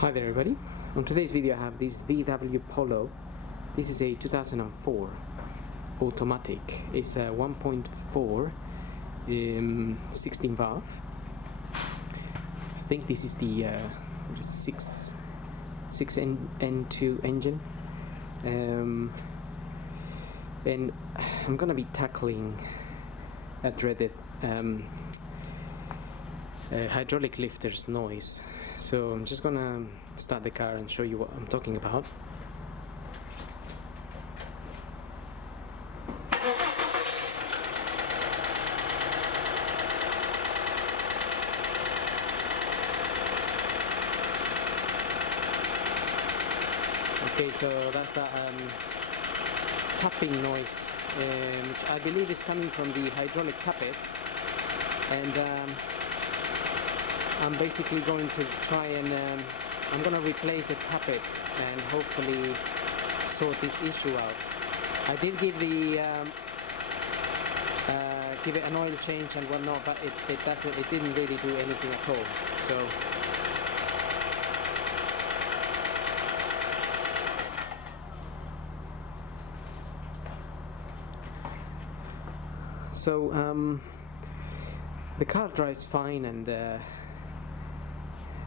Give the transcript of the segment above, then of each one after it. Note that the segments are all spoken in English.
Hi there everybody. On today's video I have this VW Polo. This is a 2004 automatic. It's a 1.4 16 valve. I think this is the 6N2 engine. And I'm gonna be tackling a dreaded hydraulic lifter's noise. So I'm just gonna start the car and show you what I'm talking about. Okay, so that's that tapping noise, which I believe is coming from the hydraulic tappets, and I'm basically going to try and I'm going to replace the tappets and hopefully sort this issue out. I did give the give it an oil change and whatnot, but it didn't really do anything at all. So the car drives fine,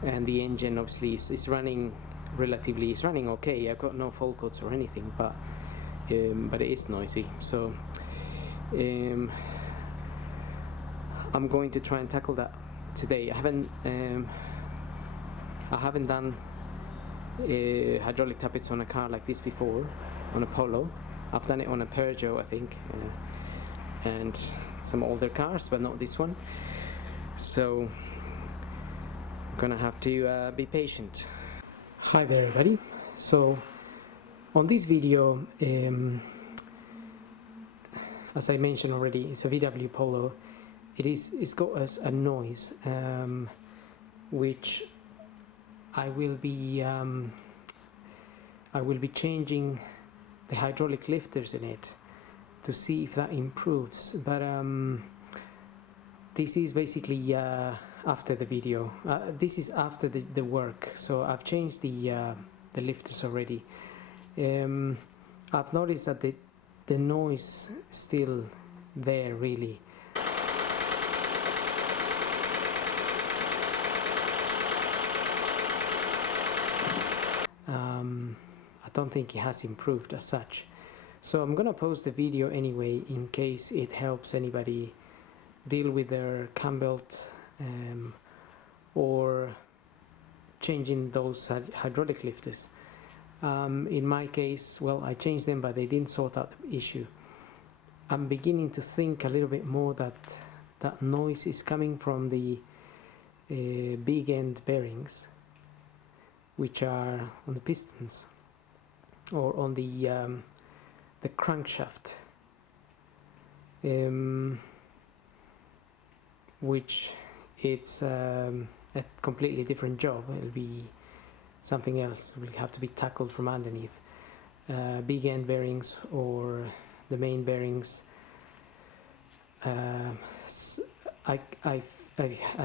and the engine obviously is running relatively. It's running okay. I've got no fault codes or anything, but it is noisy. So I'm going to try and tackle that today. I haven't done hydraulic tappets on a car like this before, on a Polo. I've done it on a Peugeot, I think, and some older cars, but not this one. So gonna have to be patient. Hi there everybody. So on this video, as I mentioned already, it's a VW Polo. It's got a noise which I will be changing the hydraulic lifters in it to see if that improves, but this is basically after the video. This is after the work, so I've changed the lifters already. I've noticed that the noise still there really. I don't think it has improved as such. So I'm gonna post the video anyway in case it helps anybody deal with their cam belt or changing those hydraulic lifters. In my case, well, I changed them, but they didn't sort out the issue. I'm beginning to think a little bit more that that noise is coming from the big end bearings, which are on the pistons or on the crankshaft, which it's a completely different job. It'll be something else. Will have to be tackled from underneath. Big end bearings or the main bearings. I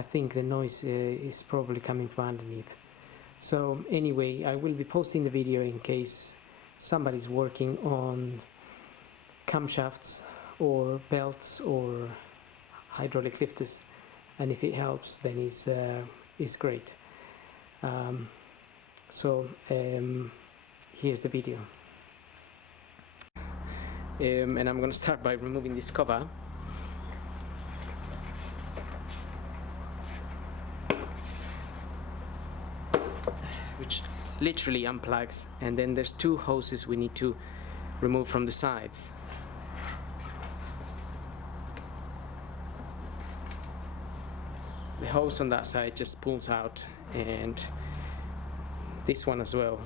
think the noise is probably coming from underneath. So anyway, I will be posting the video in case somebody's working on camshafts or belts or hydraulic lifters, and if it helps, then it's great. So here's the video, and I'm gonna start by removing this cover. Which literally unplugs, and then there's two hoses we need to remove from the sides. The hose on that side just pulls out, and this one as well.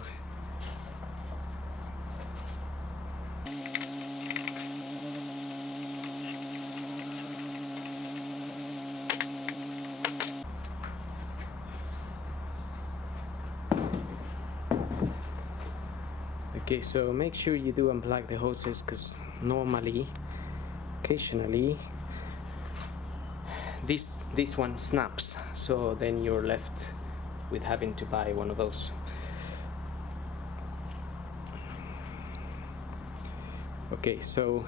Okay, so make sure you do unplug the hoses, because normally, occasionally, this one snaps, so then you're left with having to buy one of those. Okay, so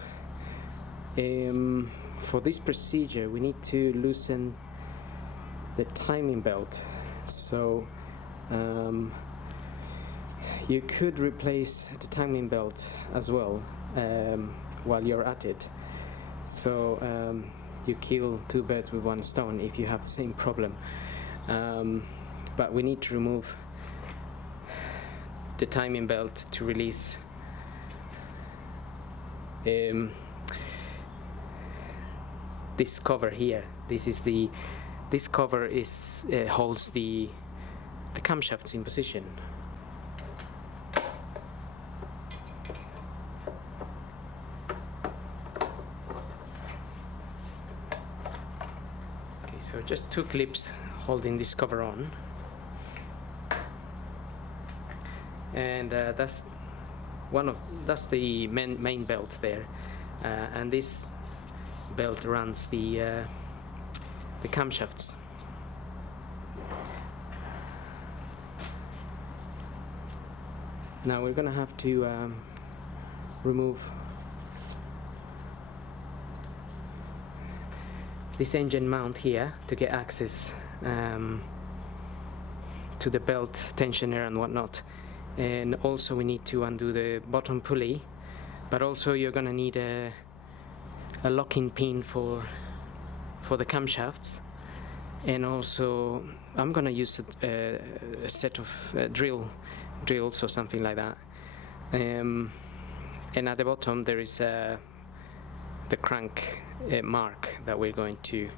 for this procedure we need to loosen the timing belt. So you could replace the timing belt as well while you're at it. So you kill two birds with one stone if you have the same problem. But we need to remove the timing belt to release this cover here. This cover holds the camshafts in position. Okay, so just two clips holding this cover on, and that's the main belt there, and this belt runs the camshafts. Now we're gonna have to remove this engine mount here to get access to the belt tensioner and whatnot. And also we need to undo the bottom pulley, but also you're gonna need a locking pin for the camshafts, and also I'm gonna use a set of drills or something like that. And at the bottom there is the crank mark that we're going to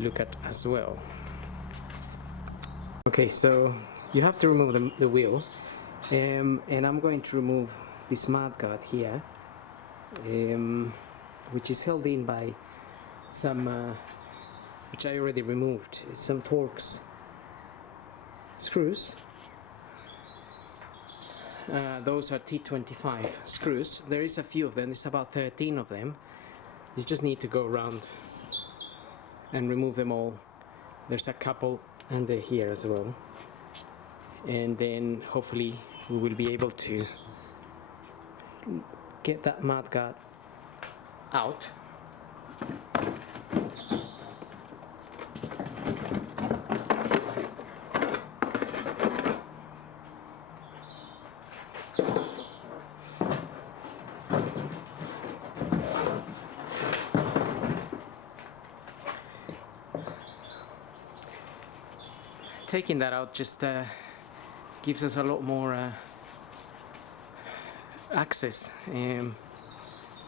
look at as well. Okay, so you have to remove the wheel. And I'm going to remove this mudguard here, which is held in by some, which I already removed, some torx screws. Those are T25 screws. There is a few of them, there's about 13 of them. You just need to go around and remove them all. There's a couple, and they're here as well. And then hopefully we will be able to get that mudguard out. Taking that out just gives us a lot more access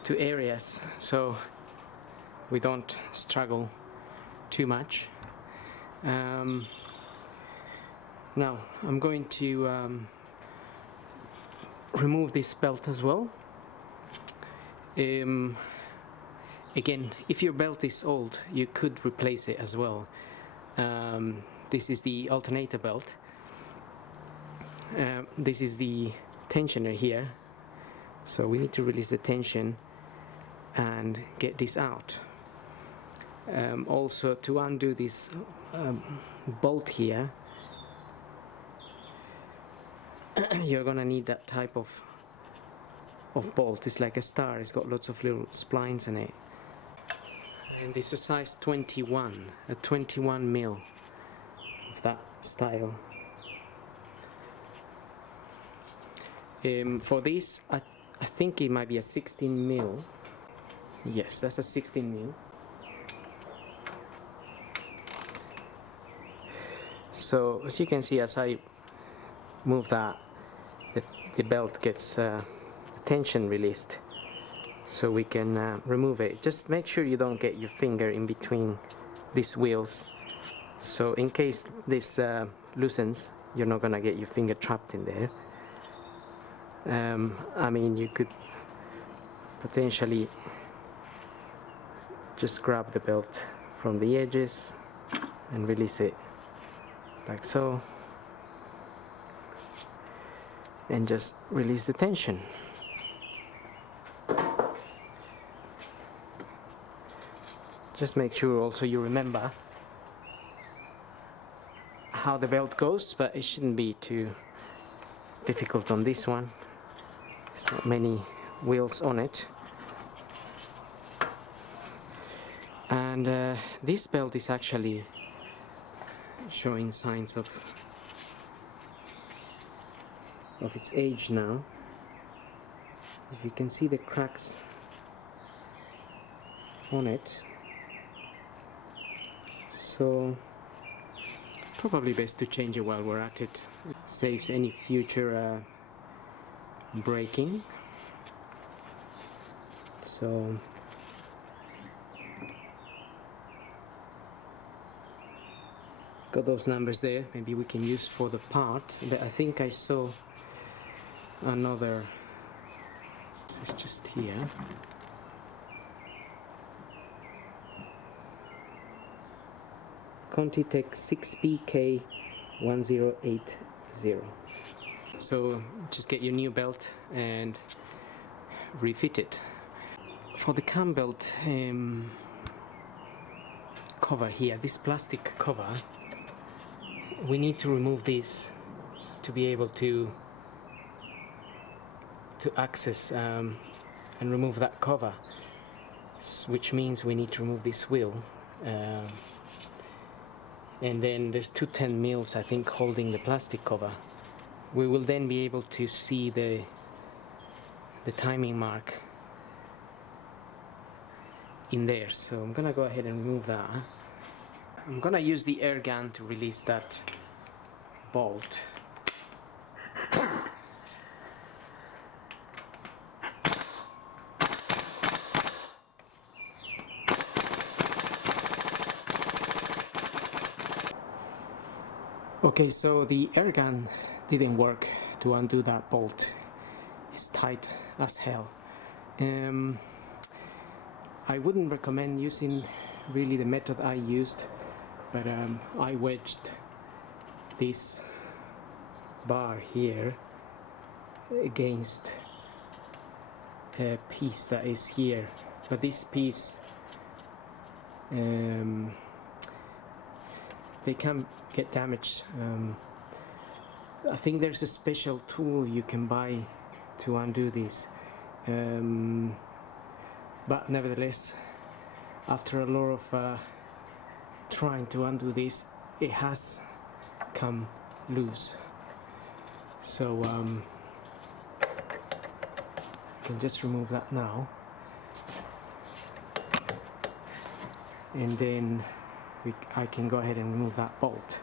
to areas, so we don't struggle too much. Now I'm going to remove this belt as well. Again, if your belt is old, you could replace it as well. This is the alternator belt. This is the tensioner here, so we need to release the tension and get this out. Also, to undo this bolt here, you're gonna need that type of bolt. It's like a star, it's got lots of little splines in it, and this is a size 21, a 21 mil of that style. For this, I think it might be a 16 mil. Yes, that's a 16 mil. So as you can see, as I move that, the belt gets tension released, so we can remove it. Just make sure you don't get your finger in between these wheels, so in case this loosens, you're not gonna get your finger trapped in there. I mean, you could potentially just grab the belt from the edges and release it like so, and just release the tension. Just make sure also you remember how the belt goes, but it shouldn't be too difficult on this one. There's not many wheels on it. And this belt is actually showing signs of its age now. If you can see the cracks on it, so probably best to change it while we're at it. Saves any future braking. So got those numbers there, maybe we can use for the part, but I think I saw another, this is just here. Contitech 6PK1080. So just get your new belt and refit it. For the cam belt cover here, this plastic cover, we need to remove this to be able to access and remove that cover, which means we need to remove this wheel. And then there's two 10 mils, I think, holding the plastic cover. We will then be able to see the timing mark in there. So I'm gonna go ahead and remove that. I'm gonna use the air gun to release that bolt. Okay, so the air gun didn't work to undo that bolt. It's tight as hell. I wouldn't recommend using really the method I used, but I wedged this bar here against a piece that is here, but this piece they can get damaged. I think there's a special tool you can buy to undo this, but nevertheless, after a lot of trying to undo this, it has come loose. So I can just remove that now, and then I can go ahead and remove that bolt.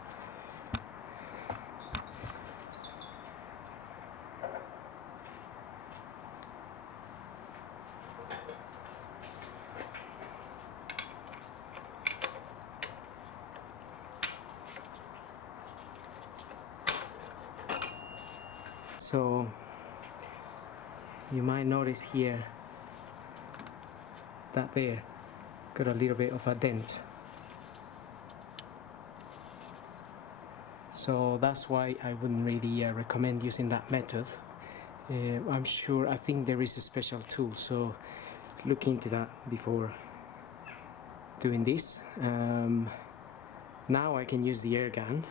So you might notice here that there got a little bit of a dent. So that's why I wouldn't really recommend using that method. I think there is a special tool, so look into that before doing this. Now I can use the air gun.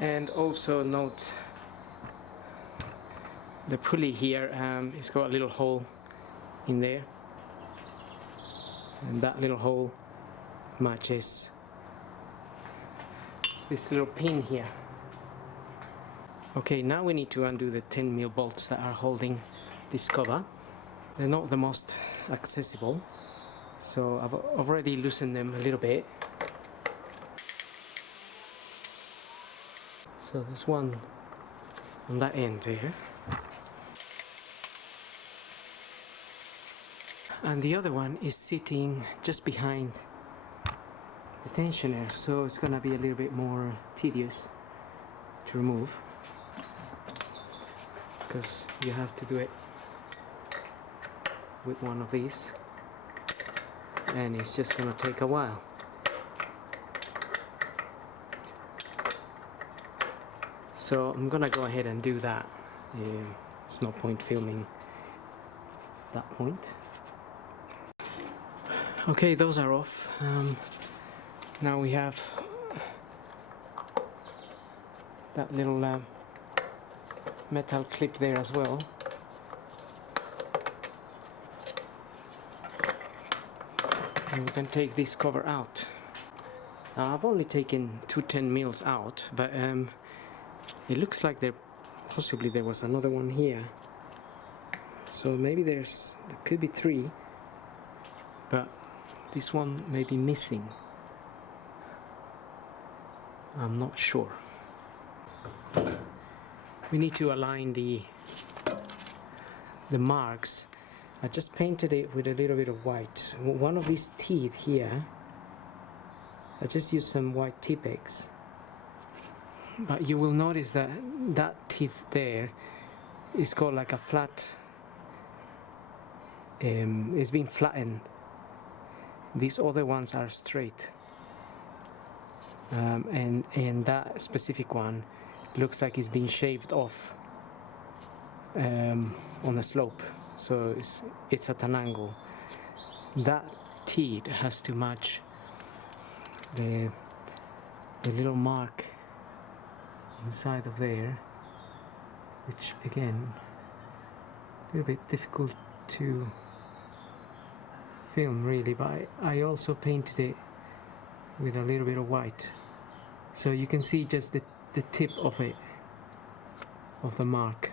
And also note the pulley here, it's got a little hole in there, and that little hole matches this little pin here. Okay, now we need to undo the 10 mil bolts that are holding this cover. They're not the most accessible, so I've already loosened them a little bit. So there's one on that end there, and the other one is sitting just behind the tensioner, so it's gonna be a little bit more tedious to remove because you have to do it with one of these, and it's just gonna take a while. So I'm gonna go ahead and do that. It's no point filming that point. Okay, those are off. Now we have that little metal clip there as well. And we can take this cover out. Now I've only taken 210 mils out, but it looks like there was another one here. So maybe there could be 3, but this one may be missing. I'm not sure. We need to align the marks. I just painted it with a little bit of white. One of these teeth here, I just used some white Tappets. But you will notice that that teeth there is got like a flat, it's been flattened. These other ones are straight. And that specific one looks like it's been shaved off on a slope. So it's at an angle. That teeth has to match the little mark inside of there, which again a little bit difficult to film really, but I also painted it with a little bit of white, so you can see just the tip of it, of the mark.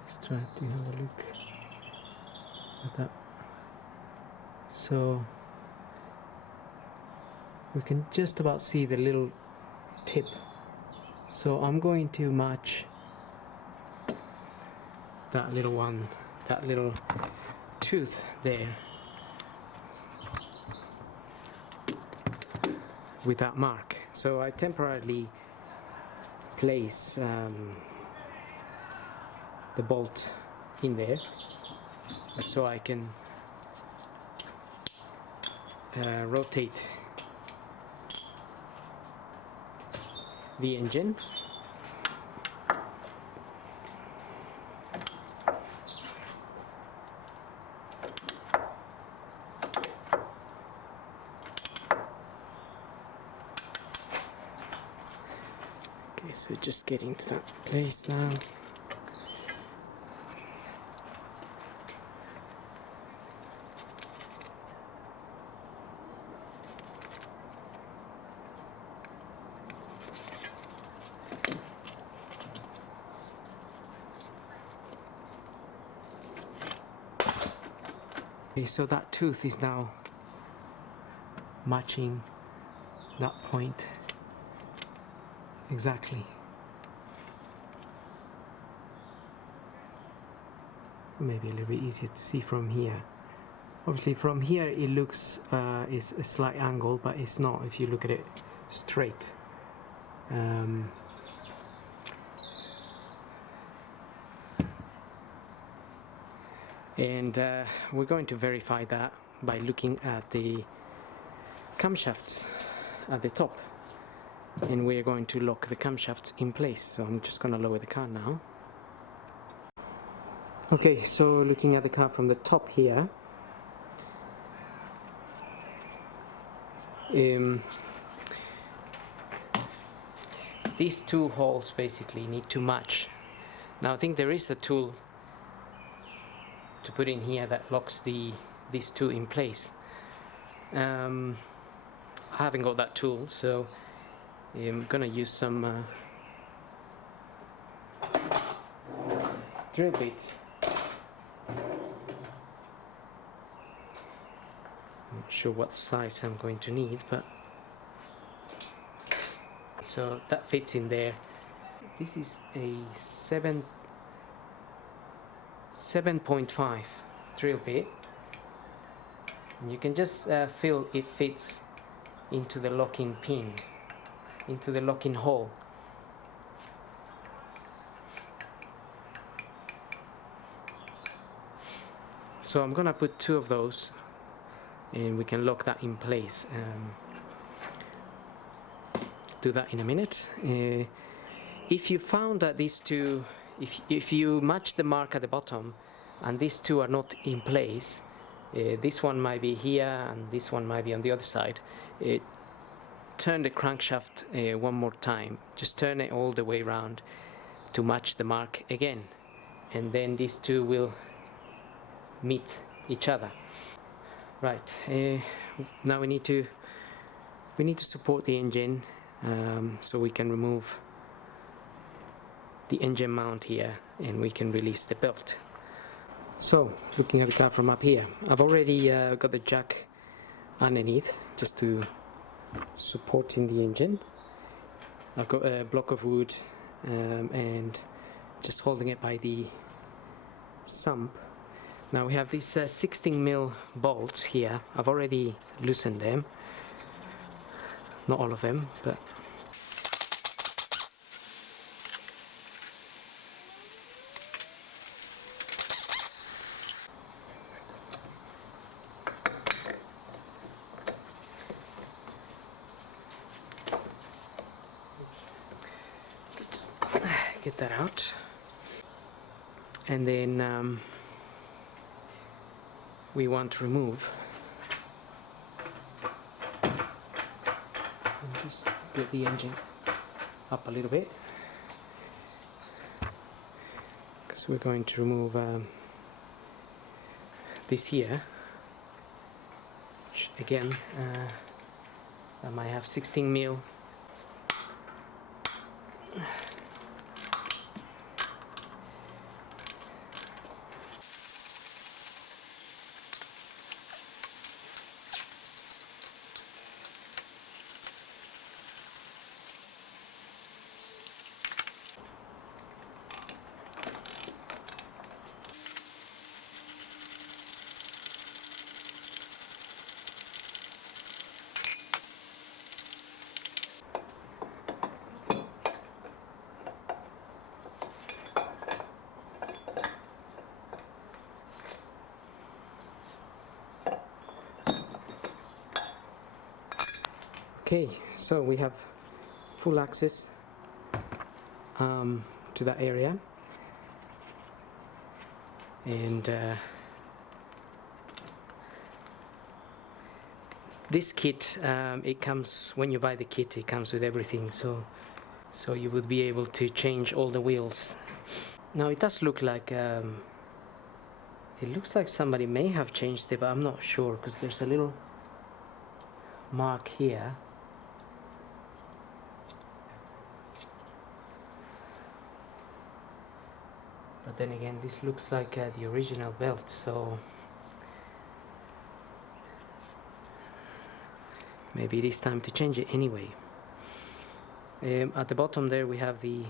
Let's try to have a look at that. So we can just about see the little tip. So I'm going to match that little one, that little tooth there, with that mark. So I temporarily place the bolt in there so I can rotate the engine. Okay, so just getting to that place now. Okay, so that tooth is now matching that point exactly. Maybe a little bit easier to see from here. Obviously from here it looks is a slight angle, but it's not if you look at it straight. And we're going to verify that by looking at the camshafts at the top, and we're going to lock the camshafts in place. So I'm just going to lower the car now. Okay, so looking at the car from the top here, these two holes basically need to match. Now I think there is a tool to put in here that locks these two in place. I haven't got that tool, so I'm gonna use some drill bits. I'm not sure what size I'm going to need, but so that fits in there. This is a 7.5 drill bit, and you can just feel it fits into the locking pin, into the locking hole. So I'm gonna put 2 of those and we can lock that in place. Do that in a minute. If if you found that these two, if you match the mark at the bottom and these two are not in place, this one might be here and this one might be on the other side, turn the crankshaft one more time, just turn it all the way around to match the mark again, and then these two will meet each other. Right, now we need to support the engine, so we can remove the engine mount here and we can release the belt. So, looking at the car from up here, I've already got the jack underneath just to supporting the engine. I've got a block of wood and just holding it by the sump. Now we have these 16mm bolts here. I've already loosened them, not all of them, but get that out, and then we want to remove, and just get the engine up a little bit, because we're going to remove this here, which again I might have 16mm. Okay, so we have full access to that area, and this kit, it comes, when you buy the kit, it comes with everything, so you would be able to change all the wheels. Now it does look like it looks like somebody may have changed it, but I'm not sure, because there's a little mark here. But then again, this looks like the original belt, so maybe it is time to change it anyway. At the bottom there we have the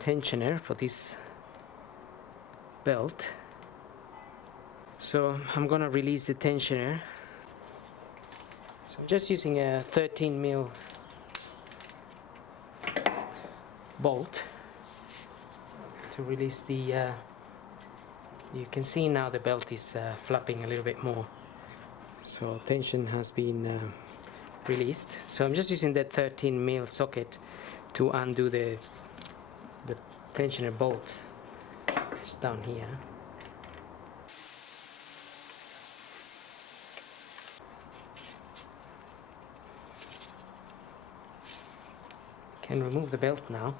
tensioner for this belt. So I'm gonna release the tensioner. So I'm just using a 13mm bolt to release the, you can see now the belt is flapping a little bit more, so tension has been released. So I'm just using that 13mm socket to undo the tensioner bolt. It's down here. Can remove the belt now.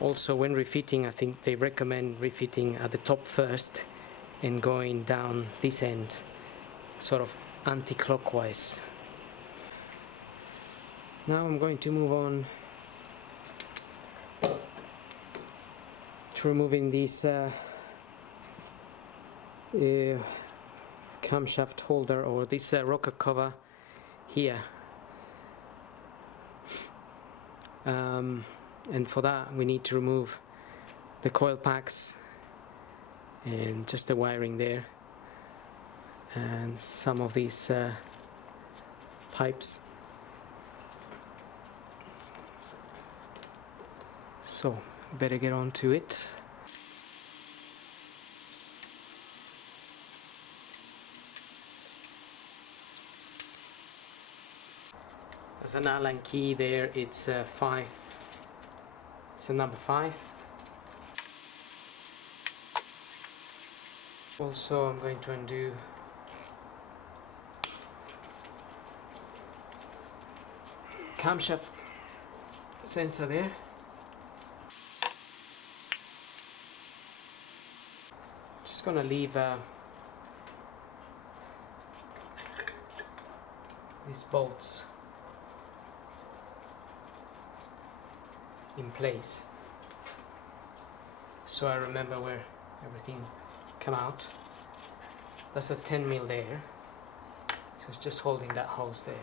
Also, when refitting, I think they recommend refitting at the top first and going down this end, sort of anti-clockwise. Now I'm going to move on to removing this camshaft holder, or this rocker cover here. And for that we need to remove the coil packs and just the wiring there, and some of these pipes. So better get on to it. There's an Allen key there, it's 5, it's a number 5. Also I'm going to undo camshaft sensor there. Just gonna leave these bolts in place so I remember where everything come out. That's a 10mm there, so it's just holding that hose there.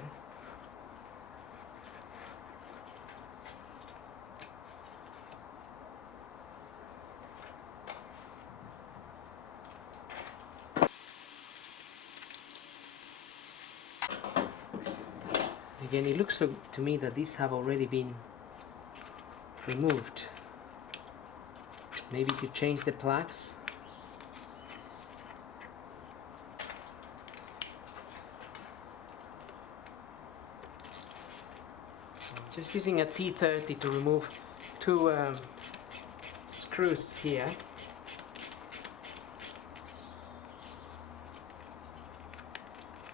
Again, it looks to me that these have already been removed. Maybe to change the plugs. Just using a T30 to remove 2 screws here.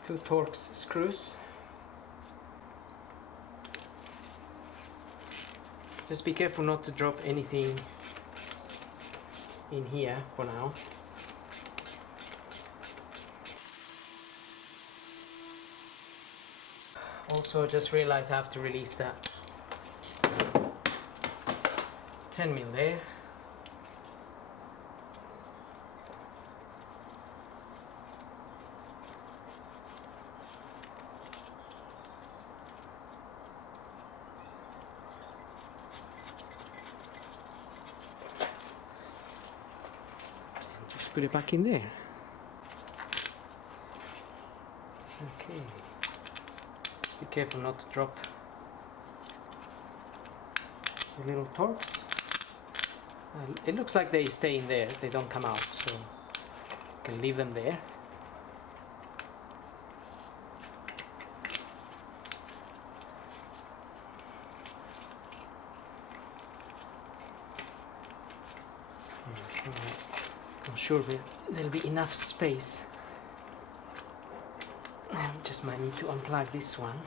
Two torx screws. Just be careful not to drop anything in here for now. Also just realized I have to release that 10mm there. Put it back in there. Okay. Be careful not to drop the little torx. It looks like they stay in there, they don't come out, so you can leave them there. I'm sure there'll be enough space. Just might need to unplug this one.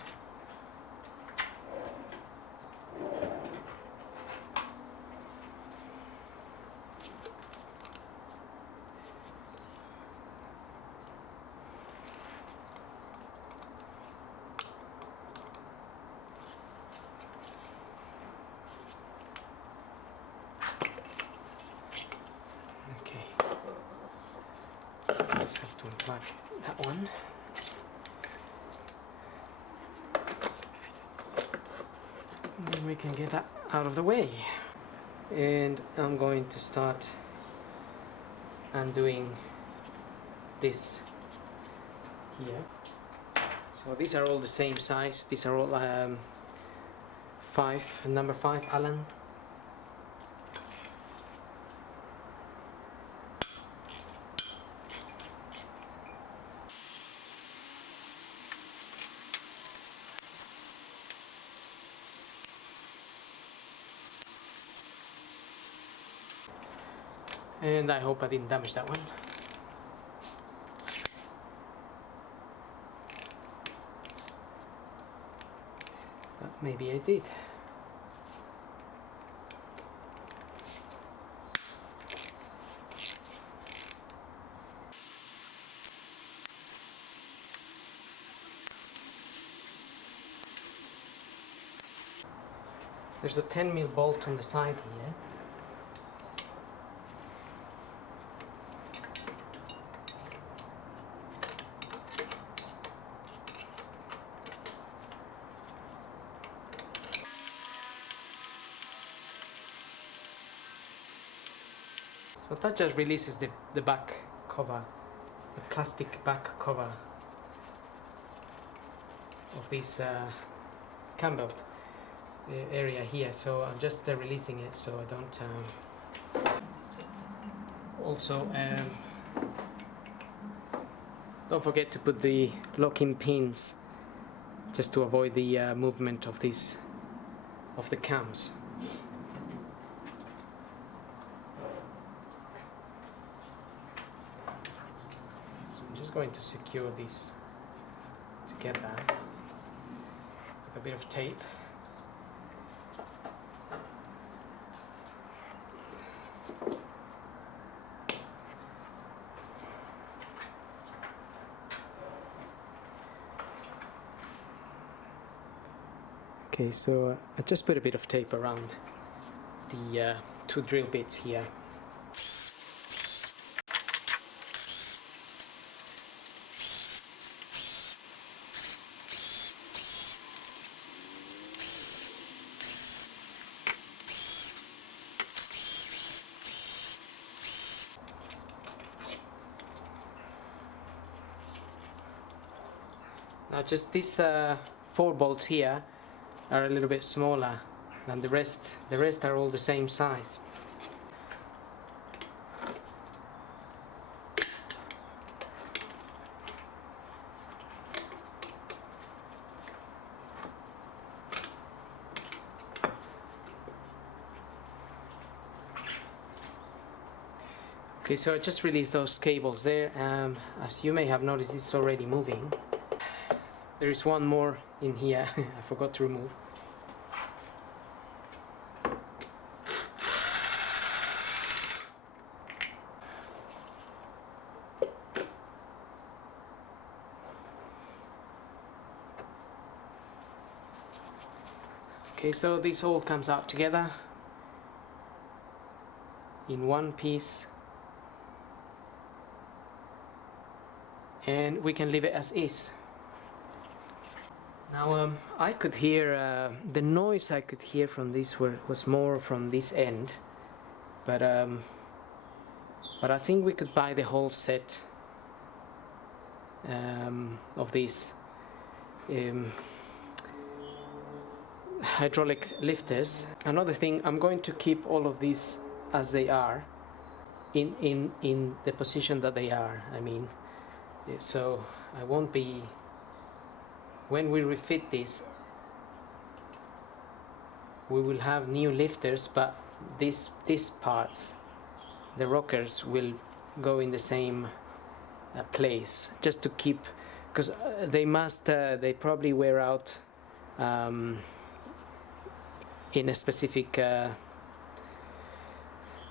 Just have to unplug that one. And then we can get that out of the way. And I'm going to start undoing this here. So these are all the same size. These are all number 5 Allen. And I hope I didn't damage that one. But maybe I did. There's a 10mm bolt on the side here. So that just releases the back cover, the plastic back cover of this cam belt area here. So I'm just releasing it so I don't. Also, don't forget to put the locking pins just to avoid the movement of these of the cams. So I'm just going to secure this together with a bit of tape. Okay, so I just put a bit of tape around the two drill bits here. Now just these 4 bolts here are a little bit smaller than the rest. The rest are all the same size. Okay, so I just released those cables there. As you may have noticed, this is already moving. There is one more in here I forgot to remove. Okay, so this all comes out together in one piece, and we can leave it as is. Now I could hear the noise I could hear from this was more from this end, but I think we could buy the whole set of these hydraulic lifters. Another thing, I'm going to keep all of these as they are, in the position that they are. I mean, so I won't be. When we refit this, we will have new lifters, but these parts, the rockers, will go in the same place, just to keep, because they probably wear out in a specific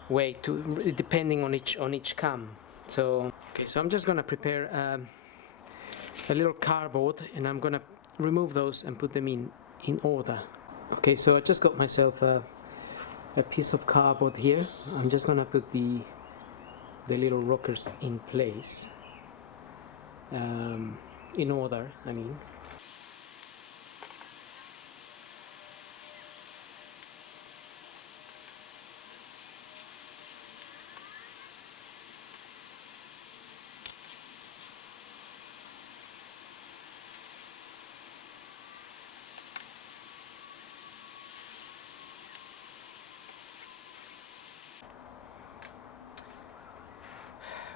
way, depending on each cam. So okay, so I'm just gonna prepare a little cardboard, and I'm gonna remove those and put them in order. Okay, so I just got myself a piece of cardboard here. I'm just gonna put the little rockers in place, in order, I mean.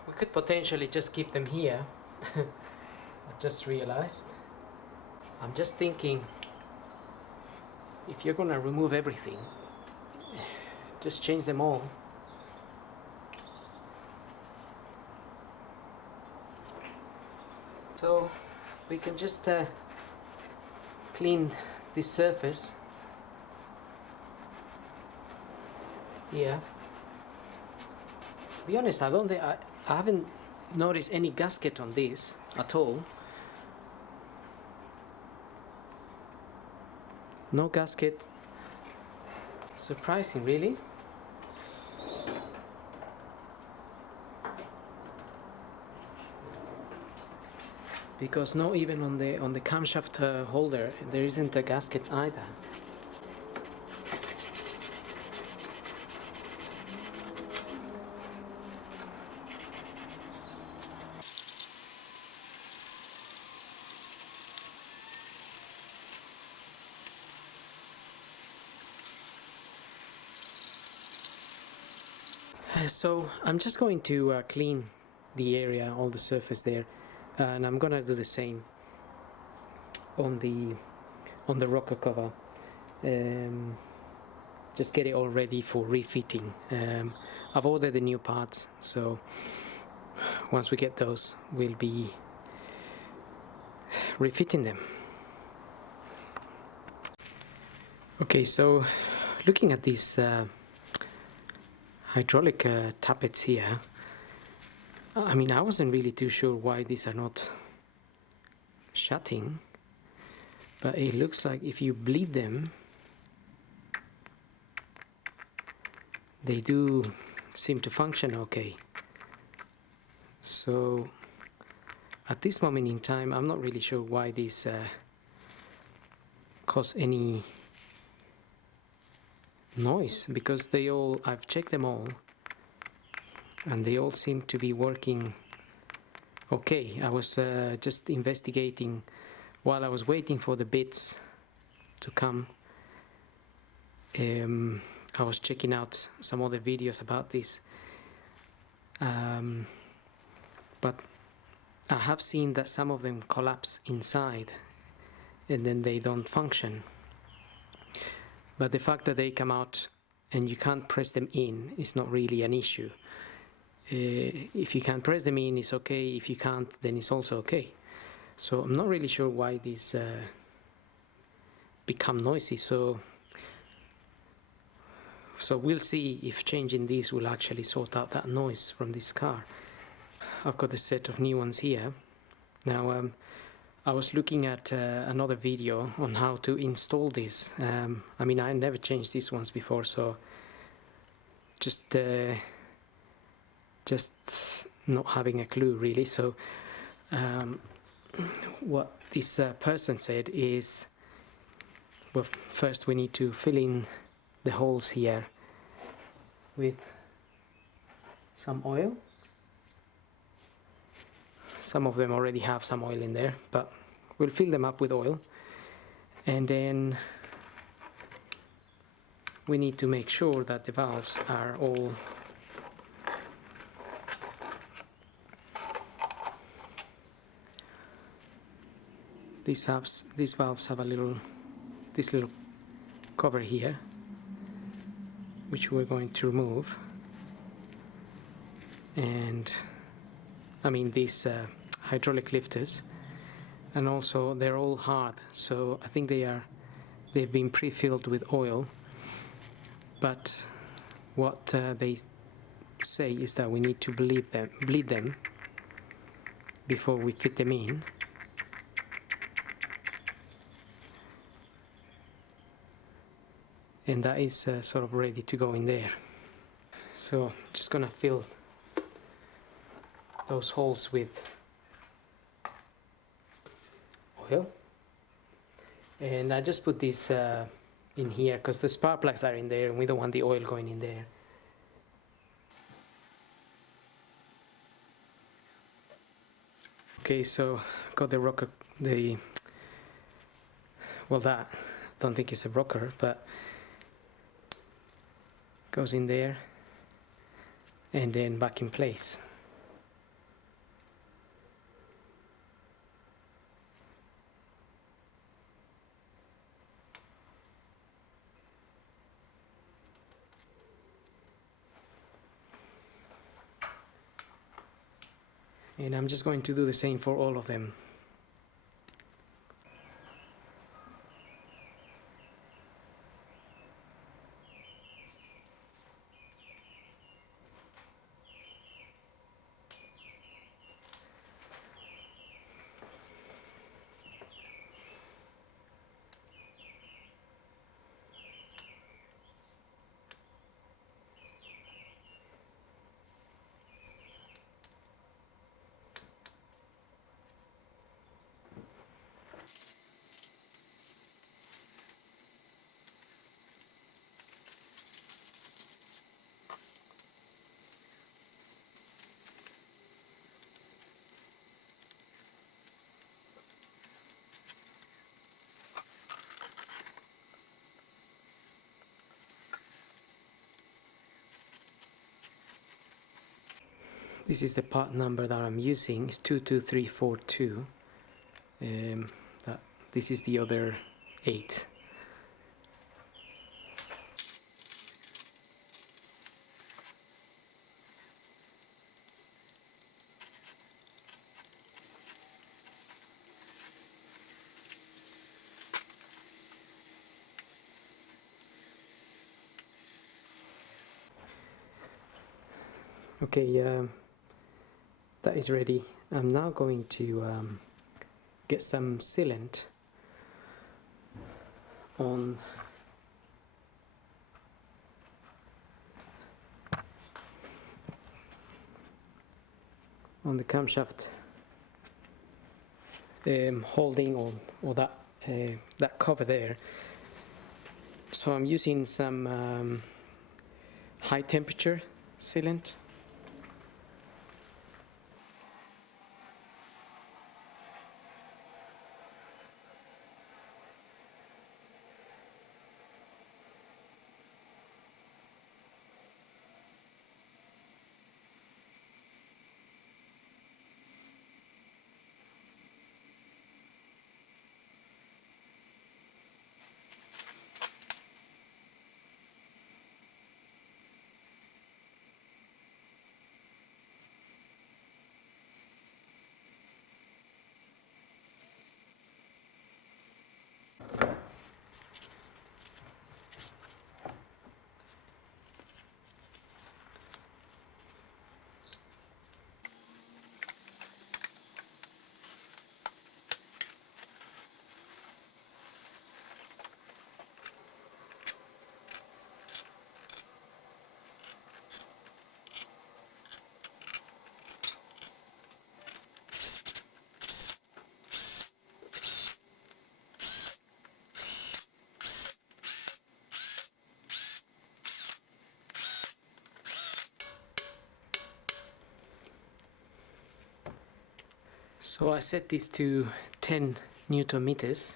We could potentially just keep them here. I just realized. I'm just thinking, if you're gonna remove everything, just change them all. So we can just clean this surface here. To be honest, I haven't noticed any gasket on this at all. No gasket. Surprising, really. Because no, even on the camshaft holder, there isn't a gasket either. So I'm just going to clean the area, all the surface there, and I'm gonna do the same on the rocker cover. Just get it all ready for refitting. I've ordered the new parts, so once we get those, we'll be refitting them. Okay, so looking at these hydraulic tappets here, I mean, I wasn't really too sure why these are not shutting, but it looks like if you bleed them, they do seem to function okay. So at this moment in time, I'm not really sure why these cause any noise, because they all, I've checked them all and they all seem to be working okay. I was just investigating while I was waiting for the bits to come. I was checking out some other videos about this, but I have seen that some of them collapse inside and then they don't function. But the fact that they come out and you can't press them in is not really an issue. If you can press them in, it's okay. If you can't, then it's also okay. So I'm not really sure why these become noisy. So we'll see if changing these will actually sort out that noise from this car. I've got a set of new ones here. Now I was looking at another video on how to install this. I mean, I never changed these ones before, so just not having a clue really. So what this person said is, well, first we need to fill in the holes here with some oil. Some of them already have some oil in there, but we'll fill them up with oil. And then we need to make sure that the valves are all these valves have this little cover here, which we're going to remove. And I mean, these hydraulic lifters, and also they're all hard, so I think they've been pre-filled with oil. But what they say is that we need to bleed them before we fit them in. And that is sort of ready to go in there. So just gonna fill those holes with oil, and I just put this in here because the spark plugs are in there and we don't want the oil going in there. Okay, so got the rocker, well, that I don't think it's a rocker, but goes in there and then back in place. And I'm just going to do the same for all of them. This is the part number that I'm using, is 22342. That this is the other 8. Okay, that is ready. I'm now going to get some sealant on the camshaft holding or that cover there. So I'm using some high temperature sealant. So I set this to 10 Newton meters.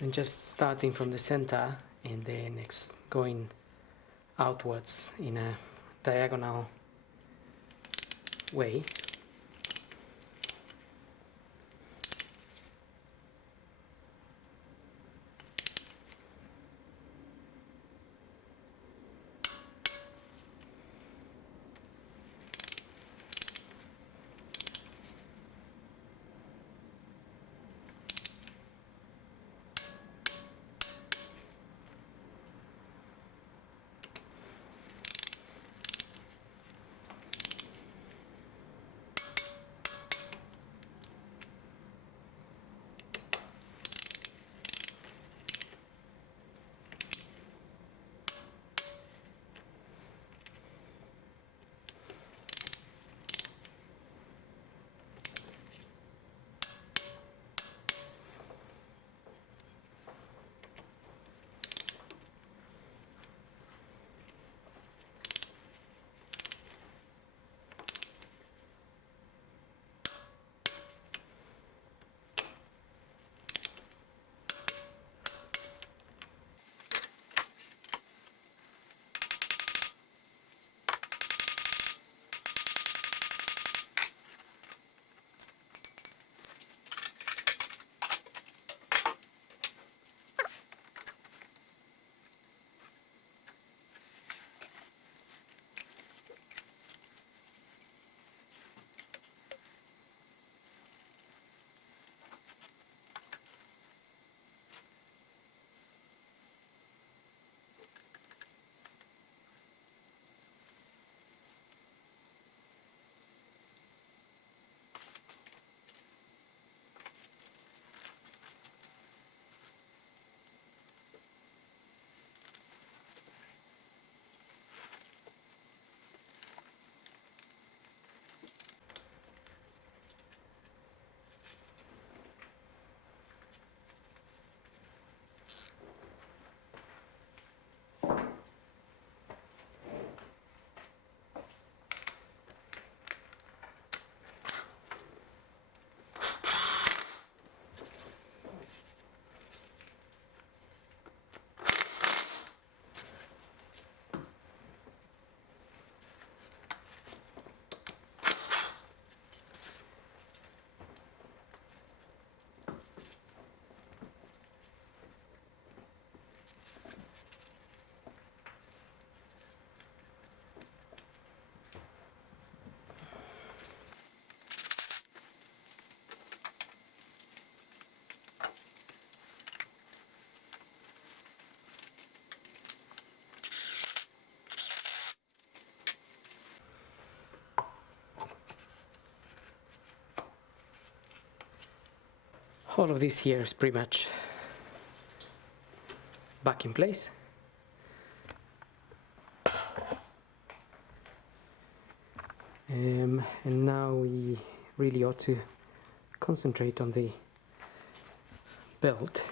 And just starting from the center and then going outwards in a diagonal way. all of this here is pretty much back in place. And now we really ought to concentrate on the belt.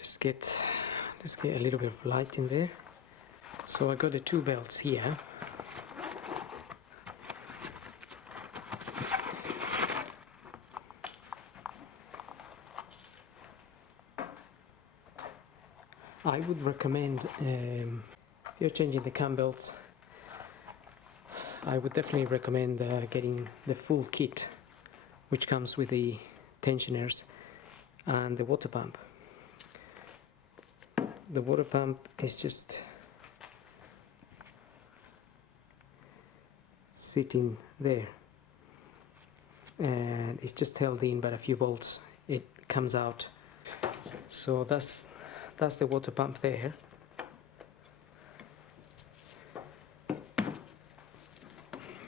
Let's get a little bit of light in there. So I got the two belts here. I would recommend, if you're changing the cam belts, I would definitely recommend getting the full kit, which comes with the tensioners and the water pump. The water pump is just sitting there, and it's just held in by a few bolts. It comes out. So that's the water pump there.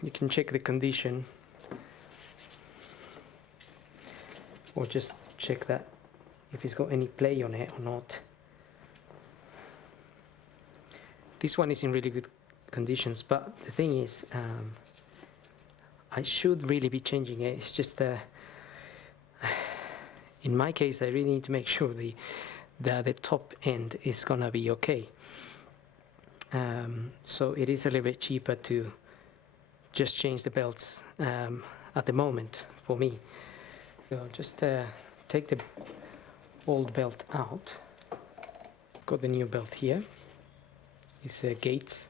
You can check the condition, or just check that if it's got any play on it or not. This one is in really good conditions, but the thing is, I should really be changing it. It's just in my case, I really need to make sure the top end is gonna be okay. So it is a little bit cheaper to just change the belts at the moment for me. So just take the old belt out. Got the new belt here. It's a Gates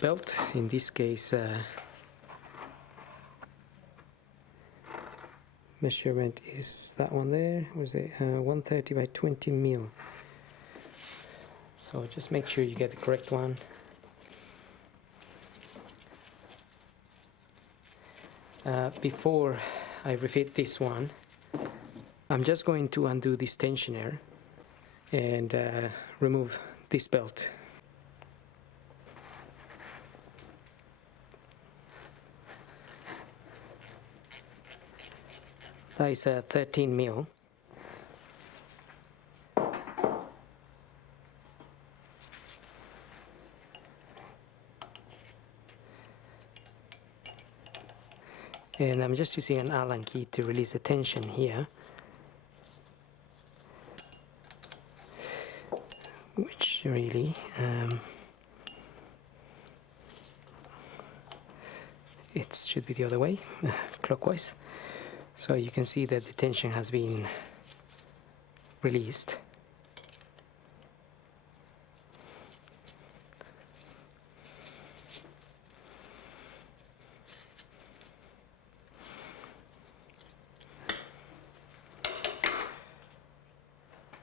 belt. In this case, measurement is that one there. What is it? 130 by 20 mil. So just make sure you get the correct one. Before I refit this one, I'm just going to undo this tensioner and remove this belt. That is a 13 mil. And I'm just using an Allen key to release the tension here, which really it should be the other way, clockwise. So you can see that the tension has been released.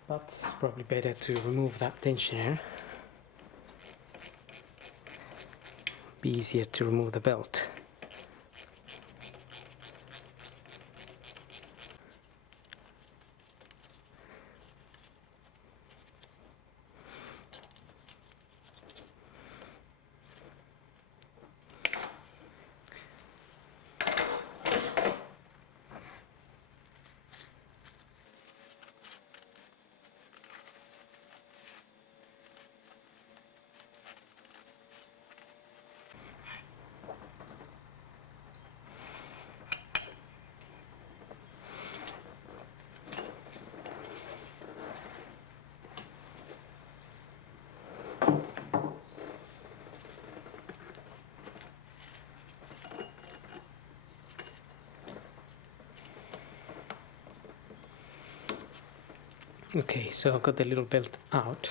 But it's probably better to remove that tensioner. Be easier to remove the belt. Okay, so I've got the little belt out.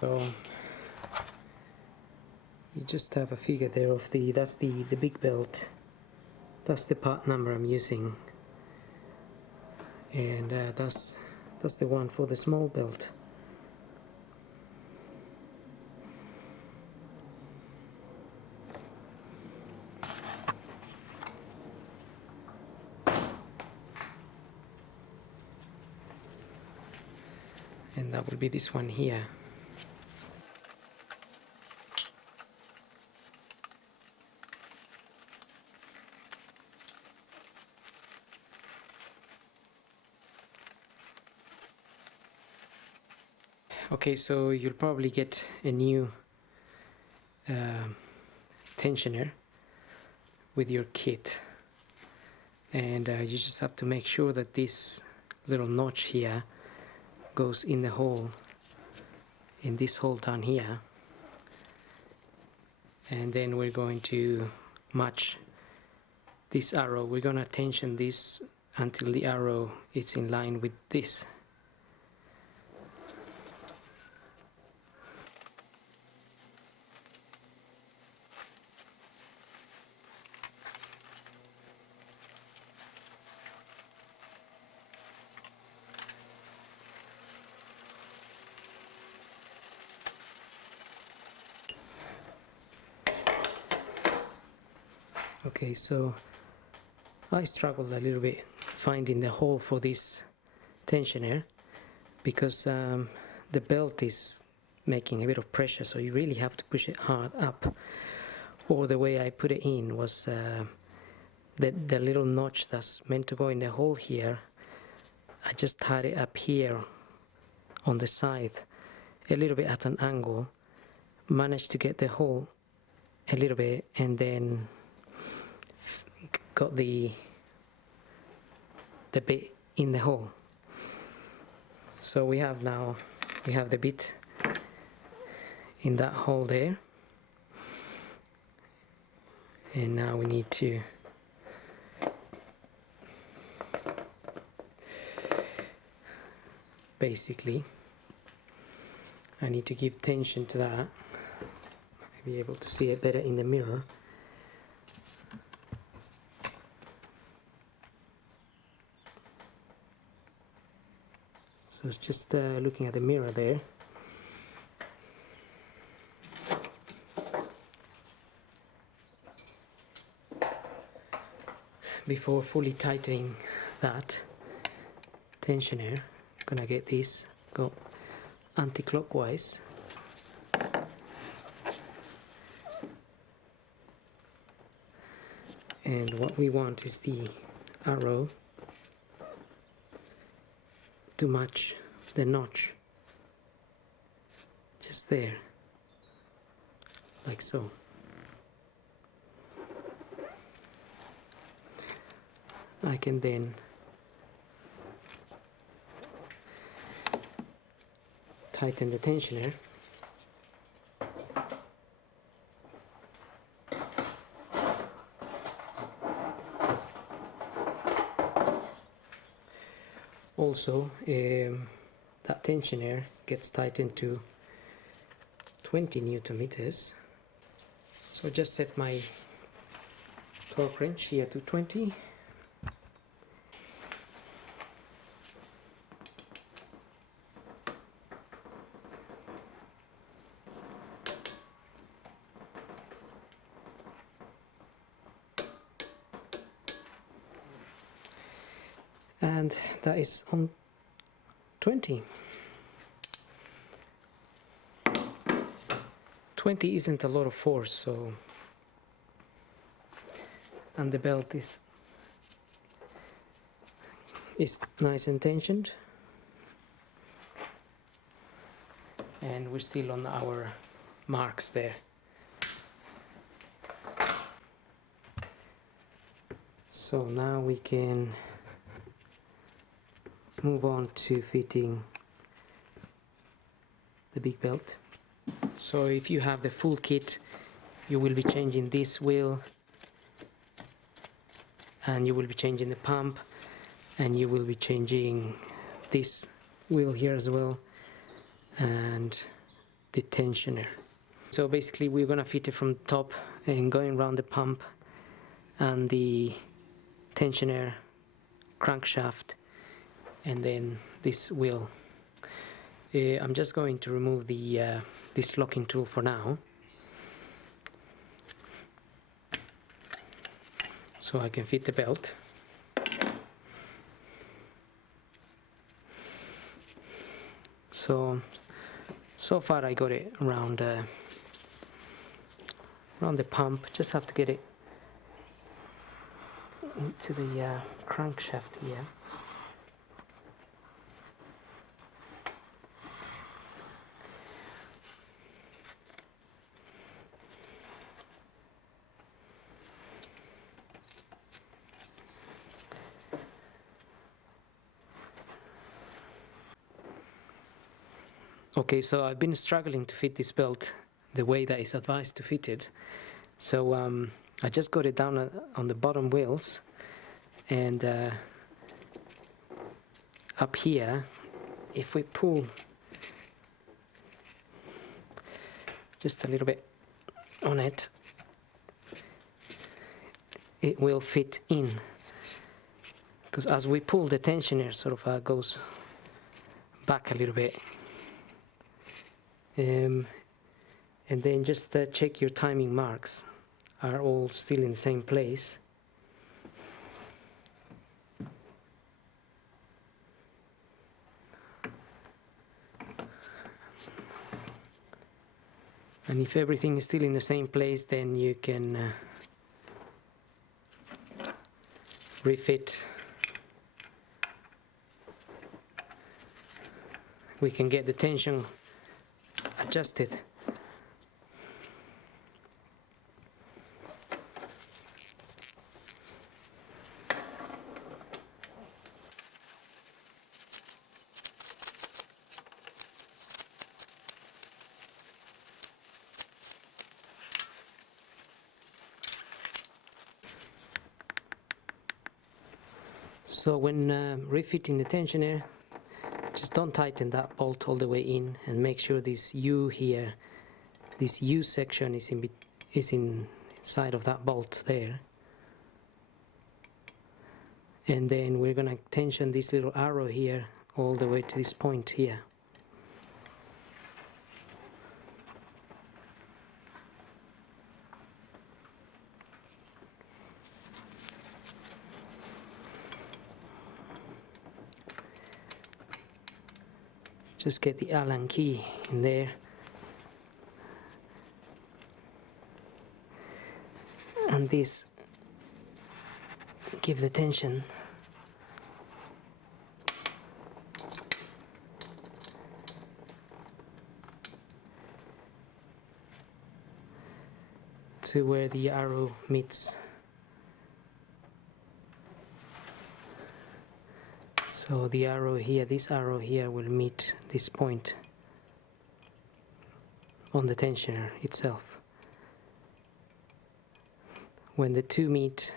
So you just have a figure there of that's the big belt. That's the part number I'm using, and that's the one for the small belt. And that will be this one here. Okay, so you'll probably get a new tensioner with your kit, and you just have to make sure that this little notch here goes in the hole, in this hole down here, and then we're going to match this arrow. We're going to tension this until the arrow is in line with this. Okay, so I struggled a little bit finding the hole for this tensioner because the belt is making a bit of pressure, so you really have to push it hard up. Or the way I put it in was the little notch that's meant to go in the hole here, I just tied it up here on the side a little bit at an angle, managed to get the hole a little bit, and then got the bit in the hole. So we have the bit in that hole there, and now we need to basically I need to give tension to that. I'll be able to see it better in the mirror. So it's just looking at the mirror there. Before fully tightening that tensioner, I'm gonna get this, go anti-clockwise. And what we want is the arrow to match the notch just there, like so. I can then tighten the tensioner. Also, that tensioner gets tightened to 20 Newton meters. So just set my torque wrench here to 20. And that is on 20. 20 isn't a lot of force, so, and the belt is nice and tensioned, and we're still on our marks there. So now we can move on to fitting the big belt. So if you have the full kit, you will be changing this wheel, and you will be changing the pump, and you will be changing this wheel here as well, and the tensioner. So basically we're gonna fit it from the top and going around the pump and the tensioner, crankshaft, and then this wheel. I'm just going to remove the this locking tool for now, so I can fit the belt. So far I got it around the pump. Just have to get it into the crankshaft here. Okay, so I've been struggling to fit this belt the way that is advised to fit it. So I just got it down on the bottom wheels, and up here, if we pull just a little bit on it, it will fit in, because as we pull, the tensioner sort of goes back a little bit. And then just check your timing marks are all still in the same place. And if everything is still in the same place, then you can refit. We can get the tension adjusted. So when refitting the tensioner, just don't tighten that bolt all the way in, and make sure this U here, this U section is inside of that bolt there. And then we're gonna tension this little arrow here all the way to this point here. Just get the Allen key in there, and this give the tension. To where the arrow meets. So the arrow here, this arrow here will meet this point on the tensioner itself. When the two meet,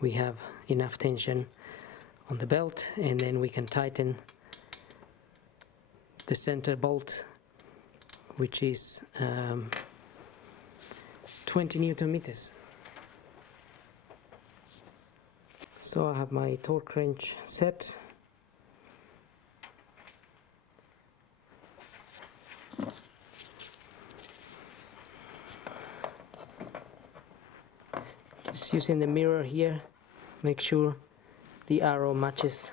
we have enough tension on the belt, and then we can tighten the center bolt, which is 20 Newton meters. So I have my torque wrench set. Just using the mirror here, make sure the arrow matches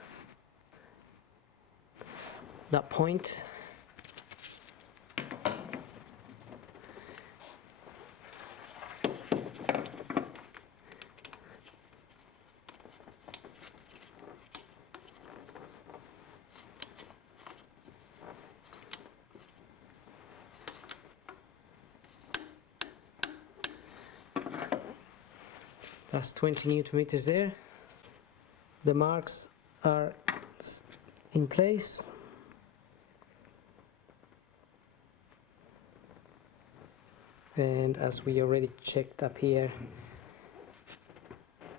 that point. That's 20 Newton meters there. The marks are in place. And as we already checked up here,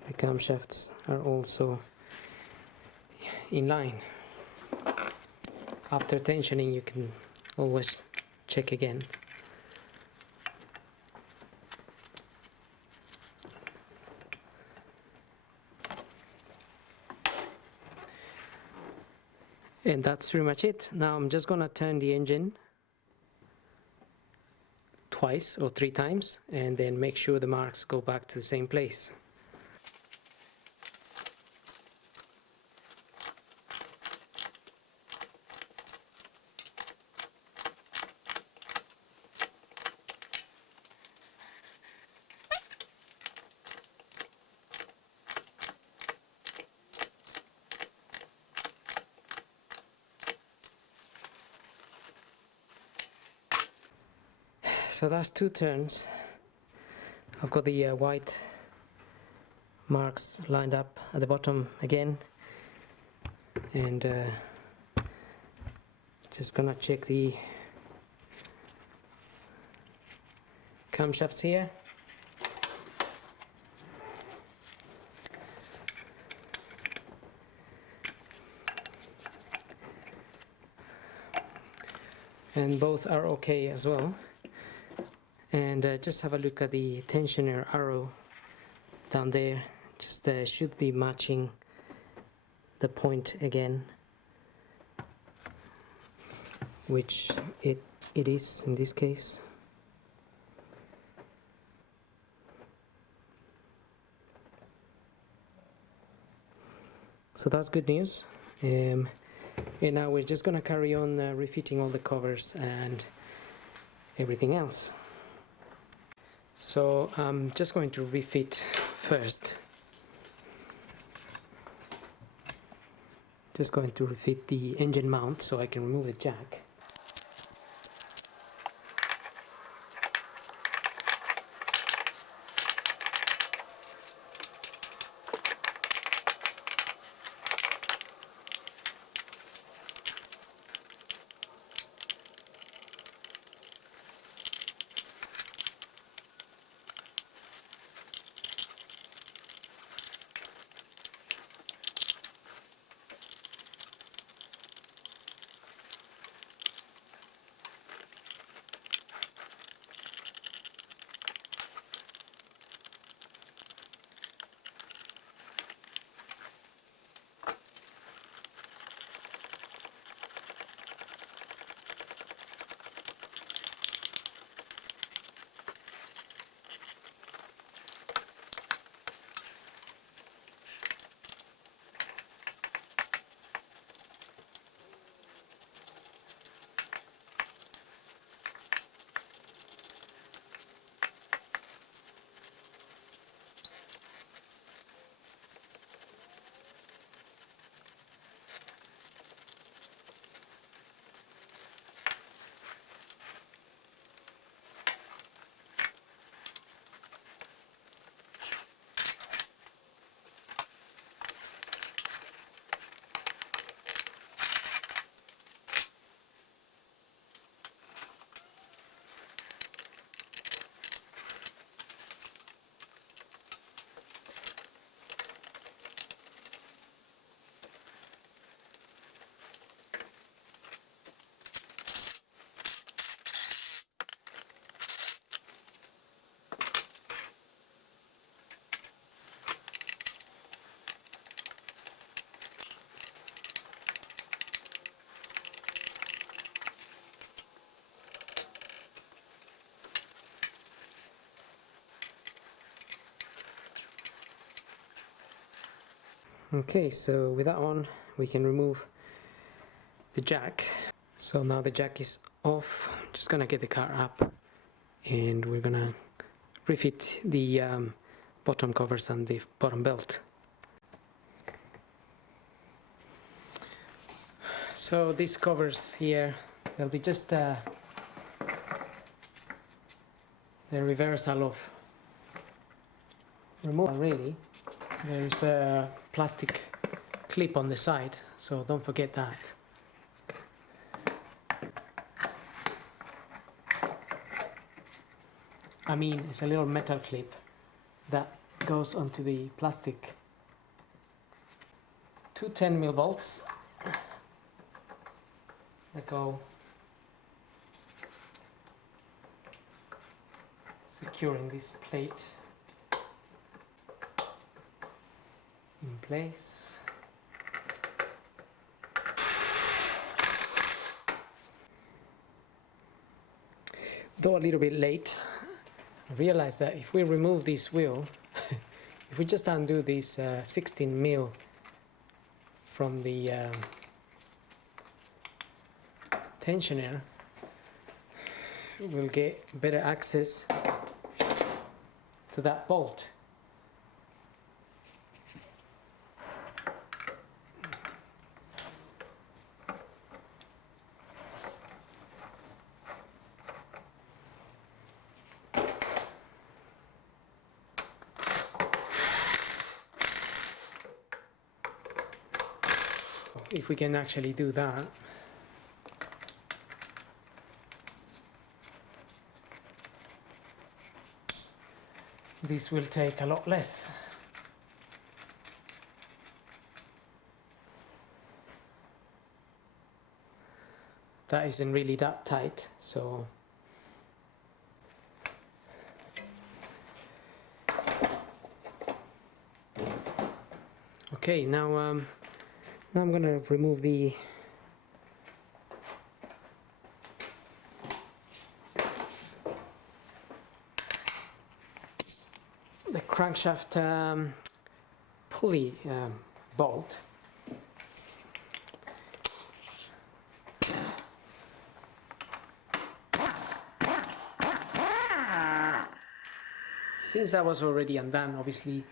the camshafts are also in line. After tensioning, you can always check again. And that's pretty much it. Now I'm just gonna turn the engine twice or 3 times, and then make sure the marks go back to the same place. So that's 2 turns. I've got the white marks lined up at the bottom again, and just gonna check the camshafts here. And both are okay as well. And just have a look at the tensioner arrow down there. Just should be matching the point again, which it is in this case. So that's good news. And now we're just going to carry on refitting all the covers and everything else. So I'm just going to refit first. Just going to refit the engine mount so I can remove the jack. Okay, so with that on, we can remove the jack. So now the jack is off. Just gonna get the car up and we're gonna refit the bottom covers and the bottom belt. So these covers here, they'll be just the reversal of removal really. There is a plastic clip on the side, so don't forget that. I mean, it's a little metal clip that goes onto the plastic. Two 10mm bolts that go securing this plate in place. Though a little bit late, I realized that if we remove this wheel, if we just undo this 16mm from the tensioner, we'll get better access to that bolt. If we can actually do that. this will take a lot less. That isn't really that tight, so okay, now I'm gonna remove the crankshaft pulley bolt. Since that was already undone, obviously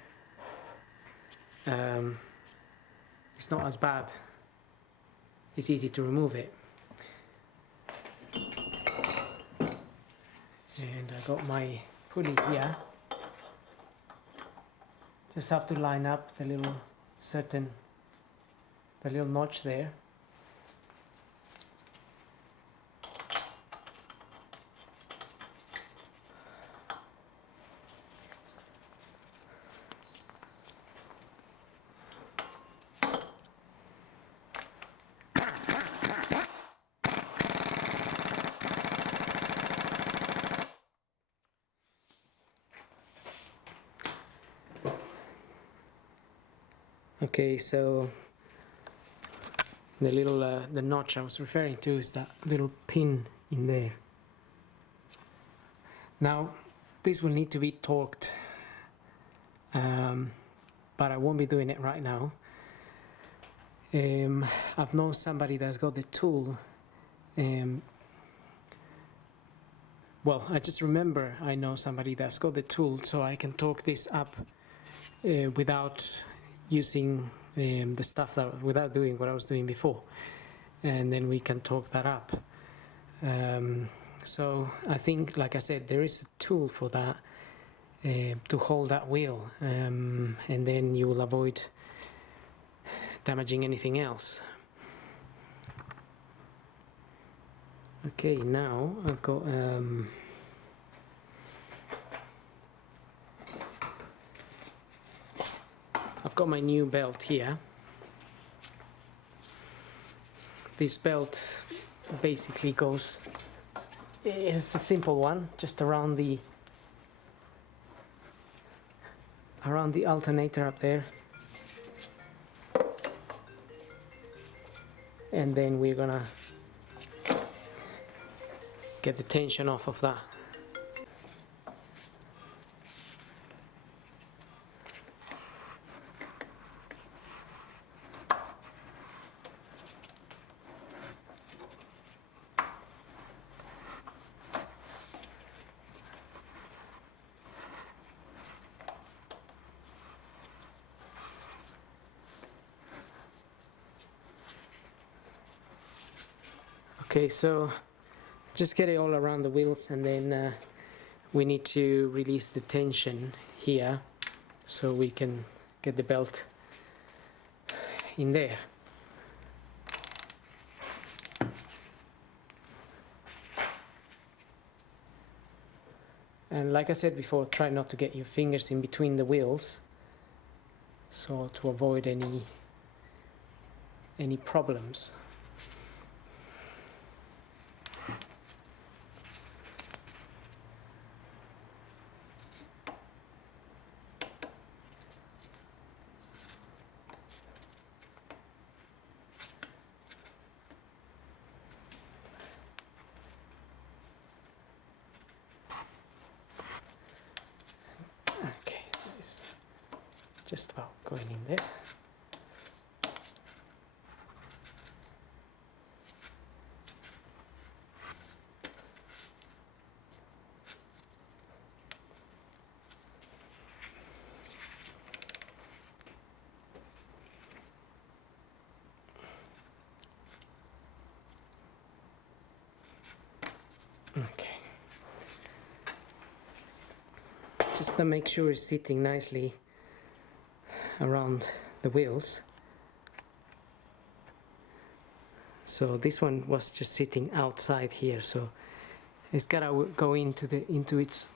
it's not as bad. It's easy to remove it. And I got my pulley here. Just have to line up the little notch there. Okay, so the little the notch I was referring to is that little pin in there. Now this will need to be torqued, but I won't be doing it right now. I've known somebody that's got the tool. Well, I just remember I know somebody that's got the tool, so I can torque this up without using the stuff without doing what I was doing before, and then we can torque that up. So I think, like I said, there is a tool for that to hold that wheel, and then you will avoid damaging anything else. Okay, now I've got my new belt here. This belt basically goes, it's a simple one, just around the alternator up there, and then we're gonna get the tension off of that. Okay, so just get it all around the wheels, and then we need to release the tension here so we can get the belt in there. And like I said before, try not to get your fingers in between the wheels, so to avoid any problems. Just about going in there. Okay. Just to make sure it's sitting nicely around the wheels. So this one was just sitting outside here, so it's gotta go into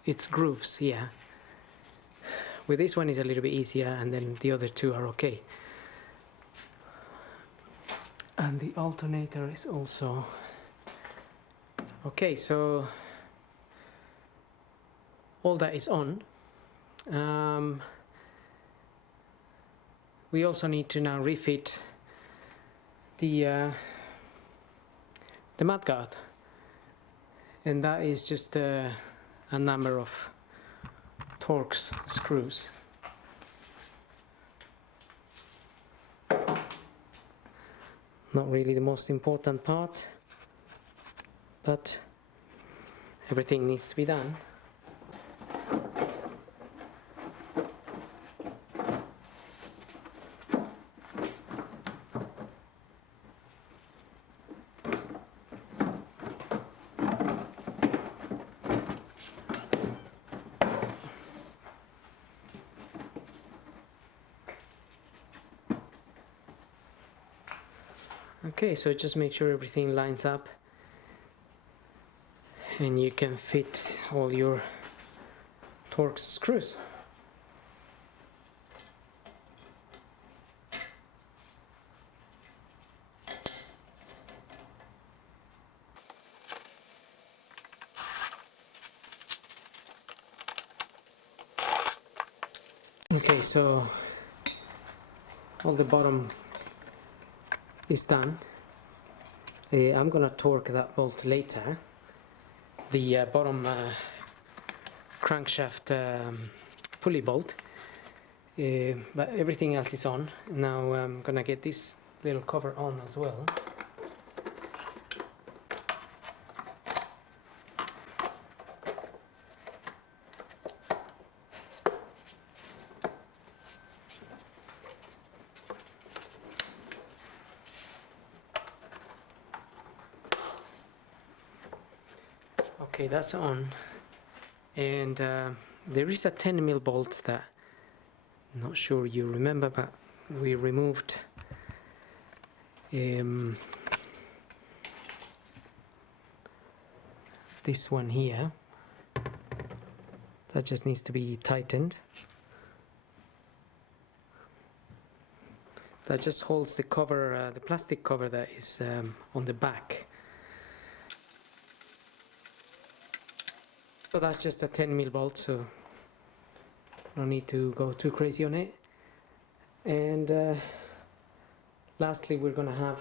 its grooves here. with this one is a little bit easier, and then the other two are okay. And the alternator is also okay. So all that is on. We also need to now refit the mudguard, and that is just a number of torx screws. Not really the most important part, but everything needs to be done. Okay, so just make sure everything lines up and you can fit all your torx screws. Okay, so all the bottom is done. I'm gonna torque that bolt later, the bottom crankshaft pulley bolt, but everything else is on. Now I'm gonna get this little cover on as well. Okay, that's on, and there is a 10mm bolt that I'm not sure you remember, but we removed this one here. That just needs to be tightened. That just holds the cover, the plastic cover that is on the back. So that's just a 10mm bolt, so no need to go too crazy on it. And lastly, we're gonna have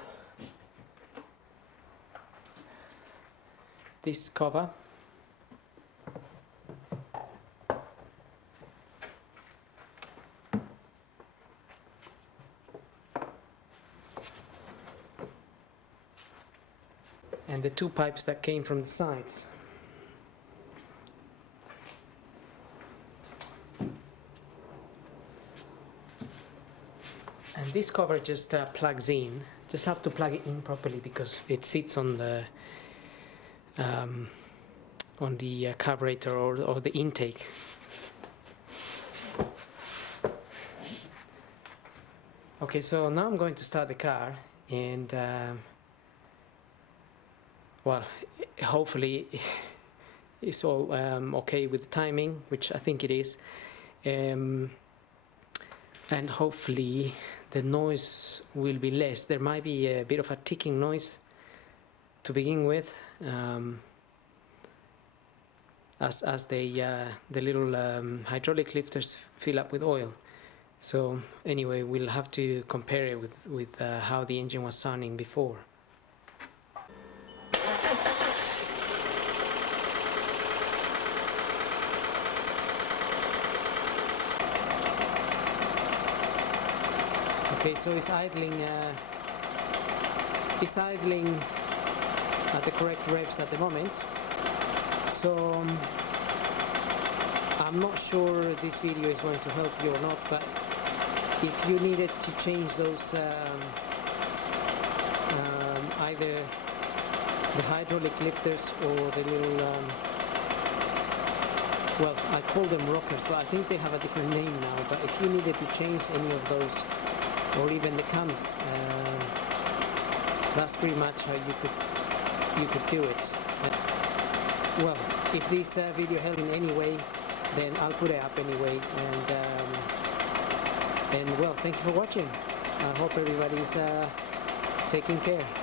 this cover. And the two pipes that came from the sides. And this cover just plugs in. Just have to plug it in properly because it sits on the carburetor or the intake. Okay, so now I'm going to start the car, and well, hopefully it's all okay with the timing, which I think it is, and hopefully the noise will be less. There might be a bit of a ticking noise to begin with, as the little hydraulic lifters fill up with oil. So anyway, we'll have to compare it with how the engine was sounding before. Okay, so it's idling at the correct revs at the moment. So I'm not sure this video is going to help you or not, but if you needed to change those either the hydraulic lifters or the little well, I call them rockers, but I think they have a different name now. But if you needed to change any of those, or even the cams, that's pretty much how you could do it. Well, if this video helped in any way, then I'll put it up anyway. And well, thank you for watching. I hope everybody's taking care.